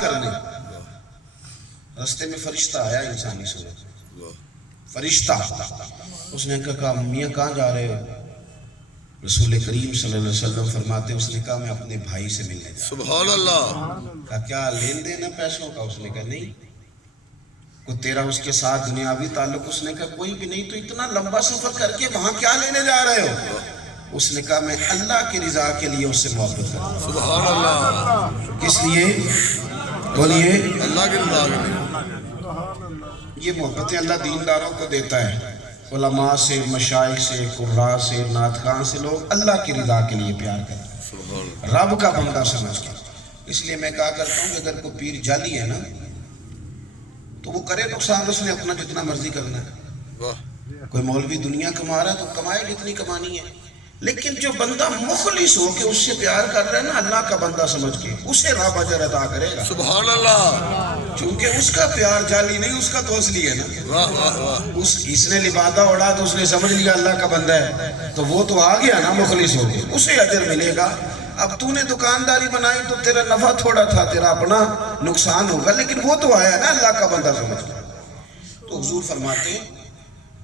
کرنے رستے میں فرشتہ آیا انسانی صورت فرشتہ اس نے کہا میاں کہاں جا رہے ہو؟ رسول کریم صلی اللہ علیہ وسلم فرماتے ہیں اس نے کہا میں اپنے بھائی سے ملنے جا سبحان اللہ. کہا کیا لین دین ہے پیسوں کا؟ اس نے کہا نہیں. کوئی تیرا اس کے ساتھ دنیاوی تعلق؟ اس نے کہا کوئی بھی نہیں. تو اتنا لمبا سفر کر کے وہاں کیا لینے جا رہے ہو؟ اس نے کہا میں اللہ کی رضا کے لیے اس سے محبت کرتا ہوں. سبحان اللہ. کس لیے؟ بولیے. اللہ کی رضا کے لیے. یہ محبتیں اللہ دینداروں کو دیتا ہے. علماء سے، مشائخ سے، قراء سے، نعت خواں سے لوگ اللہ کی رضا کے لیے پیار کرتے ہیں، سبحان اللہ. رب کا بندہ سمجھ کے. اس لیے میں کہا کرتا ہوں کہ اگر کوئی پیر جعلی ہے نا تو وہ کرے نقصان، اس نے اپنا جتنا مرضی کرنا ہے. واہ. کوئی مولوی دنیا کما رہا ہے تو کمائے جتنی کمانی ہے، لیکن جو بندہ مخلص ہو کے اس سے پیار کر رہا ہے نا اللہ کا بندہ سمجھ کے، اسے رب اجر عطا کرے گا. سبحان اللہ. چونکہ اس کا پیار جعلی نہیں، اس کا تو اصلی ہے نا. واہ واہ واہ. اس نے لبادہ اڑا تو اس نے سمجھ لیا اللہ کا بندہ ہے، تو وہ تو آ گیا نا مخلص ہو کے، اسے اجر ملے گا. اب تو نے دکانداری بنائی تو تیرا نفع تھوڑا تھا، تیرا اپنا نقصان ہوگا، لیکن وہ تو آیا نا اللہ کا بندہ سمجھ کے. تو حضور فرماتے ہیں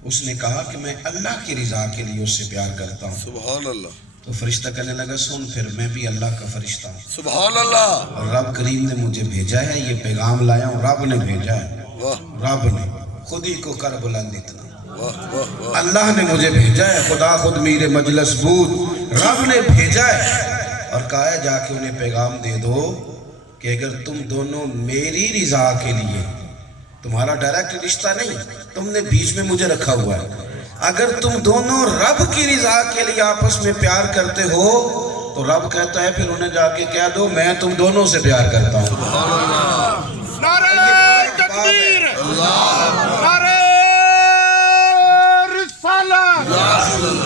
اس نے کہا کہ میں اللہ کی رضا کے لیے اس سے پیار کرتا ہوں. سبحان اللہ. تو فرشتہ کہنے لگا سن پھر میں بھی اللہ کا فرشتہ ہوں، سبحان اللہ. اور رب کریم نے مجھے بھیجا ہے، یہ پیغام لایا ہوں، رب نے بھیجا ہے. واہ رب نے خود ہی کو کر بلند اتنا، واہ واہ واہ. اللہ نے مجھے بھیجا ہے. خدا خود میر مجلس بود، رب نے بھیجا ہے اور کہا ہے جا کے انہیں پیغام دے دو کہ اگر تم دونوں میری رضا کے لیے، تمہارا ڈائریکٹ رشتہ نہیں، تم نے بیچ میں مجھے رکھا ہوا ہے، اگر تم دونوں رب کی رضا کے لیے آپس میں پیار کرتے ہو تو رب کہتا ہے پھر انہیں جا کے کہہ دو میں تم دونوں سے پیار کرتا ہوں. سبحان اللہ. نعرہ تکبیر، نعرہ رسالت.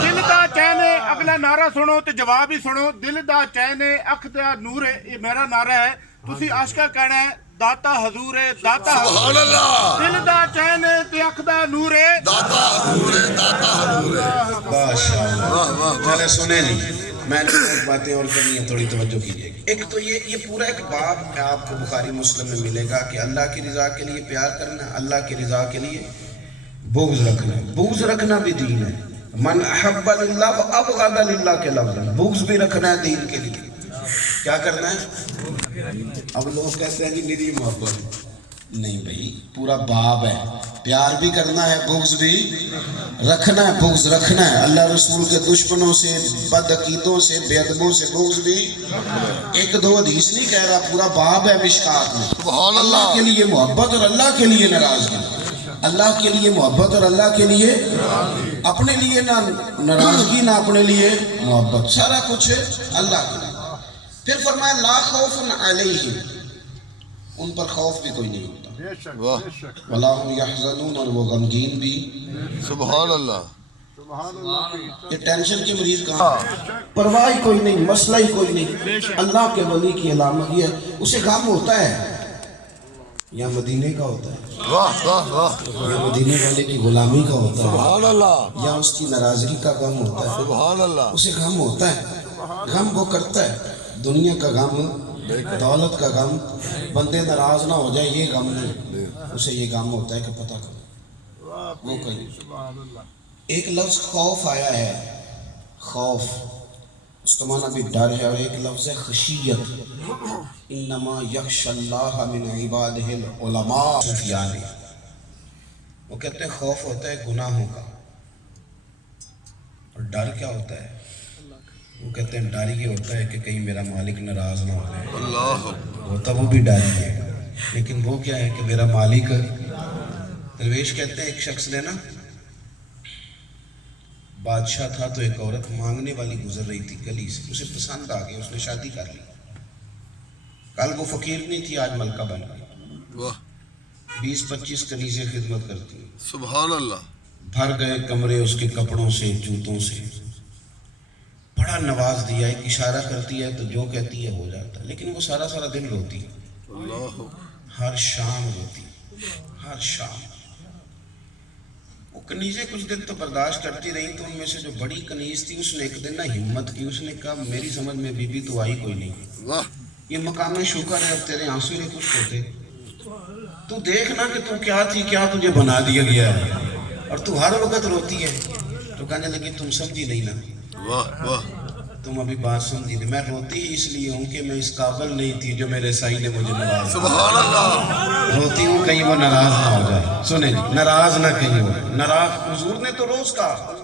دل دا چین ہے، اگلا نعرہ سنو تے جواب ہی سنو. دل دا چین ہے، اکھ دا نور ہے، یہ میرا نعرہ ہے. تسی عاشقہ کہنا ہے داتا حضور ہے، داتا سبحان اللہ. دل دا چین ہے تے اکھ دا نور ہے. داتا حضور ہے، داتا حضور ہے. ماشاءاللہ. واہ واہ واہ. چلے سنیں جی، میں نے ایک باتیں اور کرنی ہیں، تھوڑی توجہ کیجیے. ایک تو یہ پورا ایک باب میں آپ کو بخاری مسلم میں ملے گا کہ اللہ کی رضا کے لیے پیار کرنا، اللہ کی رضا کے لیے بغض رکھنا. بغض رکھنا بھی دین ہے. من احب للہ و ابغض للہ کے لفظ، بغض بھی رکھنا ہے دین کے لیے. کیا کرنا ہے؟ اب لوگ کہتے ہیں کہ میری محبت نہیں بھائی، پورا باب ہے. پیار بھی کرنا ہے، بغض بھی رکھنا ہے. بغض رکھنا ہے اللہ رسول کے دشمنوں سے، بد عقیدوں سے، بے ادبوں سے بغض بھی. ایک دو حدیث نہیں کہہ رہا، پورا باب ہے مشکات میں. سبحان اللہ اللہ. کے لیے محبت اور اللہ کے لیے ناراضگی، اللہ کے لیے محبت اور اللہ کے لیے اپنے لیے نہ ناراضگی نہ اپنے لیے محبت، سارا کچھ اللہ کے لیے. پھر فرمایا لا خوف علیہم، ان پر خوف بھی کوئی نہیں ہوتا. واہ. ولا هم يحزنون، اور وہ غمگین بھی. سبحان اللہ. یہ ٹینشن کے مریض کہاں؟ پرواہ ہی کوئی نہیں، مسئلہ ہی کوئی نہیں. اللہ کے ولی کی علامت یہ ہے، اسے غم ہوتا ہے یا مدینے کا ہوتا ہے، واہ واہ واہ. یا مدینے والے کی غلامی کا ہوتا ہے، سبحان اللہ. یا اس کی ناراضگی کا غم ہوتا ہے. سبحان اللہ. اسے غم ہوتا ہے. غم وہ کرتا ہے، دنیا کا غم، دولت کا غم، بندے ناراض نہ ہو جائے یہ غم نہیں. اسے یہ غم ہوتا ہے کہ پتہ کرو وہ کہیں. ایک لفظ خوف آیا ہے، خوف اس کا معنی بھی ڈر ہے، اور ایک لفظ ہے خشیت. انما یخشی اللہ من عبادہ العلماء. صوفیان وہ کہتے ہیں خوف ہوتا ہے گناہوں کا، اور ڈر کیا ہوتا ہے؟ وہ کہتے ہیں ڈر یہ ہوتا ہے کہ کہیں میرا مالک ناراض نہ ہو جائے. اللہ. ہوتا وہ بھی ڈر ہے، لیکن وہ کیا ہے کہ میرا مالک. درویش کہتے ہیں ایک شخص نے نا، بادشاہ تھا تو ایک عورت مانگنے والی گزر رہی تھی گلی سے، اسے پسند آ گیا، اس نے شادی کر لی. کل وہ فقیر نہیں تھی، آج ملکہ بن گئی. واہ. 20-25 کنیزیں خدمت کرتی ہیں. سبحان اللہ. بھر گئے کمرے اس کے کپڑوں سے، جوتوں سے. بڑا نواز دیا، ایک اشارہ کرتی ہے تو جو کہتی ہے ہو جاتا ہے، لیکن وہ سارا دن روتی ہے. اللہ. ہر شام روتی، ہر شام. وہ کنیزیں کچھ دن تو برداشت کرتی رہی، تو ان میں سے جو بڑی کنیز تھی اس نے ایک دن نہ ہمت کی، اس نے کہا میری سمجھ میں بی بی تو آئی کوئی نہیں، واہ. یہ مقام شکر ہے، اب تیرے آنسو نہیں کچھ ہوتے. تو دیکھنا کہ تو کیا تھی، کیا تجھے بنا دیا گیا ہے، اور تو ہر وقت روتی ہے. تو کہنے لگی تم سمجھی نہیں نا، واہ واہ تم ابھی بات سمجھی نہیں. میں روتی ہی اس لیے ہوں کہ میں اس قابل نہیں تھی جو میرے سائی نے مجھے نوازا. سبحان اللہ. روتی ہوں کہیں وہ ناراض نہ ہو جائے. سنیں جی، ناراض نہ کہیں ہو. ناراض حضور نے تو روز کہا،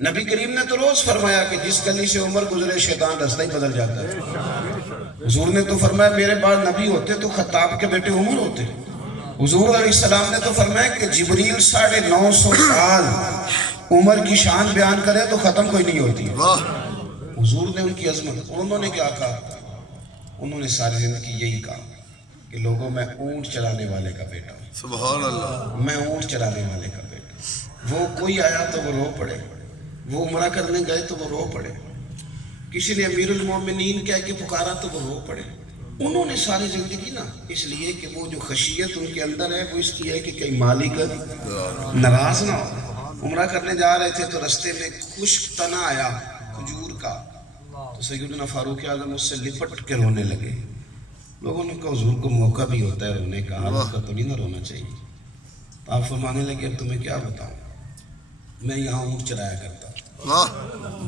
نبی کریم نے تو روز فرمایا کہ جس گلی سے عمر گزرے شیطان رستہ ہی بدل جاتا ہے. حضور نے تو فرمایا میرے بعد نبی ہوتے تو خطاب کے بیٹے عمر ہوتے. حضور علیہ السلام نے تو فرمایا کہ جبریل 950 سال عمر کی شان بیان کرے تو ختم کوئی نہیں ہوتی. واہ حضور نے ان کی عظمت، انہوں نے کیا کہا؟ انہوں نے ساری زندگی یہی کہا کہ لوگوں میں اونٹ چلانے والے کا بیٹا ہوں، سبحان اللہ. میں اونٹ چلانے والے کا بیٹا. وہ کوئی آیا تو وہ رو پڑے، وہ عمرہ کرنے گئے تو وہ رو پڑے، کسی نے امیر المومنین کہہ کے پکارا تو وہ رو پڑے. انہوں نے ساری زندگی نا، اس لیے کہ وہ جو خشیت ان کے اندر ہے وہ اس کی ہے کہ کہیں مالک ناراض نہ ہو. عمرہ کرنے جا رہے تھے تو رستے میں خشک تنا آیا کھجور کا، تو سیدنا فاروق اعظم اس سے لپٹ کے رونے لگے. لوگوں نے کہا حضور کو موقع بھی ہوتا ہے رونے کا، آپ کا تو نہیں نہ رونا چاہیے. تو آپ فرمانے لگے اب تمہیں کیا بتاؤں، میں یہاں اونٹ چلایا کرتا، واہ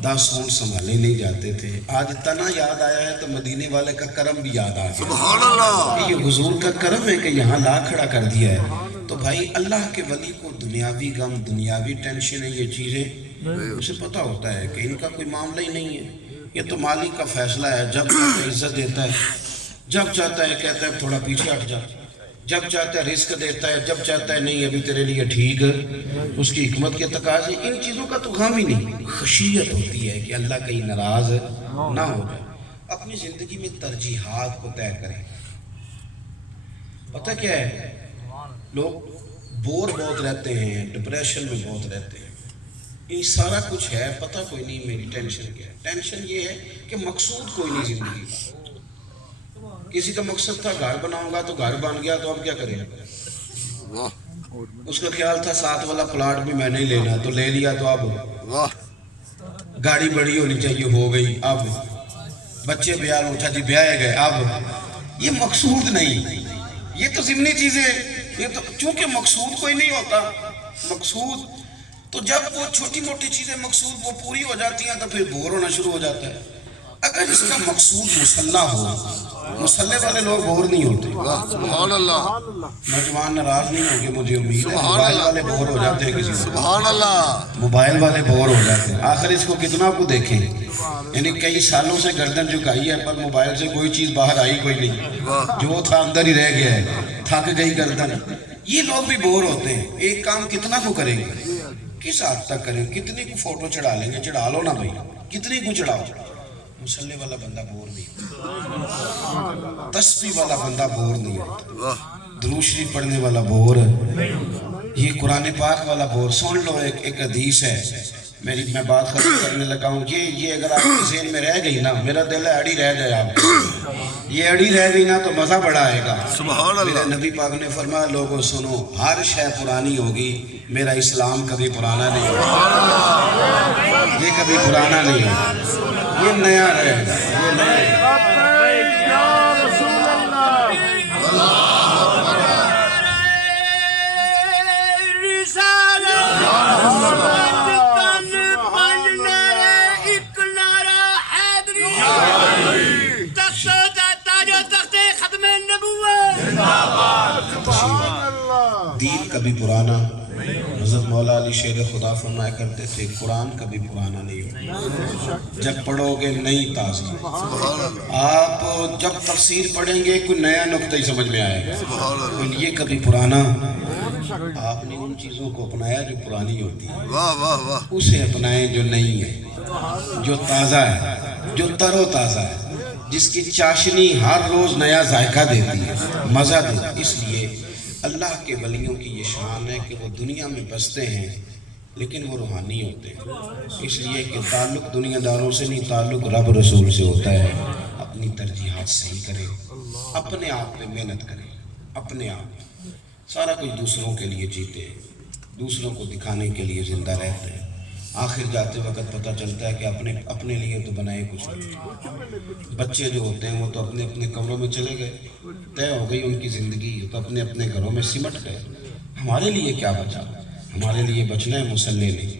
10 اونٹ سنبھالے نہیں جاتے تھے. آج تنا یاد آیا ہے تو مدینے والے کا کرم بھی یاد آ گیا. سبحان اللہ. یہ حضور کا کرم ہے کہ یہاں لا کھڑا کر دیا ہے. تو بھائی اللہ کے ولی کو دنیاوی غم، دنیاوی ٹینشن ہے، یہ چیزیں اسے پتہ ہوتا ہے کہ ان کا کوئی معاملہ ہی نہیں ہے. یہ تو مالک کا فیصلہ ہے، جب چاہتا ہے عزت دیتا ہے، جب چاہتا ہے کہتا ہے تھوڑا پیچھے ہٹ جا، جب چاہتا ہے رزق دیتا ہے، جب چاہتا ہے نہیں ابھی تیرے لیے ٹھیک ہے. اس کی حکمت کے تقاضے، ان چیزوں کا تو غم ہی نہیں. خشیت ہوتی ہے کہ اللہ کہیں ناراض نہ ہو جائے. اپنی زندگی میں ترجیحات کو طے کریں. پتہ کیا ہے، لوگ بور بہت رہتے ہیں، ڈپریشن میں بہت رہتے ہیں. یہ سارا کچھ ہے، پتہ کوئی نہیں میری ٹینشن کیا ہے. ٹینشن یہ ہے کہ مقصود کوئی نہیں زندگی کا. کسی کا مقصد تھا گھر بناؤں گا تو گھر بن گیا، تو اب کیا کرے؟ واہ اس کا خیال تھا 7 والا پلاٹ بھی میں نہیں لینا، تو لے لیا. تو اب واہ گاڑی بڑی ہونی چاہیے، ہو گئی. اب بچے بیاہ اٹھا جی بیاہ گئے. اب یہ مقصود نہیں، یہ تو ضمنی چیزیں. یہ تو چونکہ مقصود کوئی نہیں ہوتا. مقصود تو جب وہ چھوٹی موٹی چیزیں مقصود وہ پوری ہو جاتی ہیں تو پھر بور ہونا شروع ہو جاتا ہے. اگر اس کا مقصود مسلح ہو، مسلح والے لوگ بور نہیں ہوتے. واہ سبحان اللہ. نوجوان ناراض نہیں ہوں گے، مجھے امید ہے. سبحان موبائل اللہ. والے بور ہو جاتے ہیں کسی سے، سبحان اللہ. موبائل والے بور ہو جاتے ہیں. آخر اس کو کتنا کو دیکھیں، یعنی کئی سالوں سے گردن جھکائی ہے پر موبائل سے کوئی چیز باہر آئی کوئی نہیں، جو تھا اندر ہی رہ گیا ہے، تھک گئی گردن. یہ لوگ بھی بور ہوتے ہیں. ایک کام کتنا کو کریں گے، کس حد تک کریں، کتنی کو فوٹو چڑھا لیں گے؟ چڑھا لو نا بھائی، کتنی کو چڑھاؤ. مسلح والا بندہ بور نہیں ہوتا، تسبیح والا بندہ بور نہیں ہوتا، واہ درود شریف پڑھنے والا بور، یہ قرآن پاک والا بور. سن لو ایک حدیث ہے، میں بات ختم کرنے لگا ہوں. یہ اگر آپ کے ذہن میں رہ گئی نا، میرا دل ہے اڑی رہ جائے آپ کو. یہ اڑی رہ گئی نا تو مزہ بڑا آئے گا. سبحان میرے اللہ. نبی پاک نے فرمایا لوگوں سنو، ہر شے پرانی ہوگی، میرا اسلام کبھی پرانا نہیں ہوگا. یہ کبھی پرانا نہیں ہوگا، یہ نیا رہے گا. یہ نیا دین کبھی پرانا. حضرت مولا علی شیر خدا فرمایا کرتے تھے قرآن کبھی پرانا نہیں ہوگا، جب پڑھو گے نئی تازی. آپ جب تفسیر پڑھیں گے کوئی نیا نقطہ ہی سمجھ میں آئے گا. یہ کبھی پرانا. آپ نے ان چیزوں کو اپنایا جو پرانی ہوتی ہے، واہ واہ واہ. اسے اپنائیں جو نئی ہے، جو تازہ ہے، جو تر و تازہ ہے، جس کی چاشنی ہر روز نیا ذائقہ دیتی ہے، مزہ دیتی ہے. اس لیے اللہ کے ولیوں کی یہ شان ہے کہ وہ دنیا میں بستے ہیں لیکن وہ روحانی ہوتے ہیں. اس لیے کہ تعلق دنیا داروں سے نہیں، تعلق رب رسول سے ہوتا ہے. اپنی ترجیحات صحیح کریں، اپنے آپ پہ محنت کریں. اپنے آپ سارا کچھ دوسروں کے لیے جیتے ہیں، دوسروں کو دکھانے کے لیے زندہ رہتے ہیں. آخر جاتے وقت پتہ چلتا ہے کہ اپنے لیے تو بنائے کچھ نہیں. بچے جو ہوتے ہیں وہ تو اپنے اپنے کمروں میں چلے گئے, طے ہو گئی ان کی زندگی, تو اپنے اپنے گھروں میں سمٹ گئے. ہمارے لیے کیا بچا؟ ہمارے لیے بچنا ہے مصلی نہیں,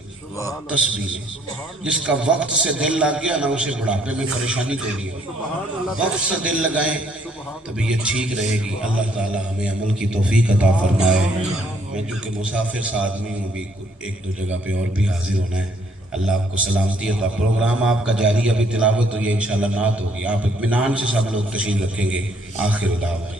تسبیح نہیں. جس کا وقت سے دل لگ گیا نا, اسے بڑھاپے میں پریشانی دینی ہے. وقت سے دل لگائیں طبیعت ٹھیک رہے گی. اللہ تعالی ہمیں عمل کی توفیق عطا فرمائے. میں چونکہ مسافر سا آدمی ہوں, بھی ایک دو جگہ پہ اور بھی حاضر ہونا ہے. اللہ آپ کو سلامتی عطا. پروگرام آپ کا جاری, ابھی تلاوت ہوئی ہے, انشاءاللہ نعت ہوگی. آپ اطمینان سے سب لوگ تشریف رکھیں گے. آخر دعوانا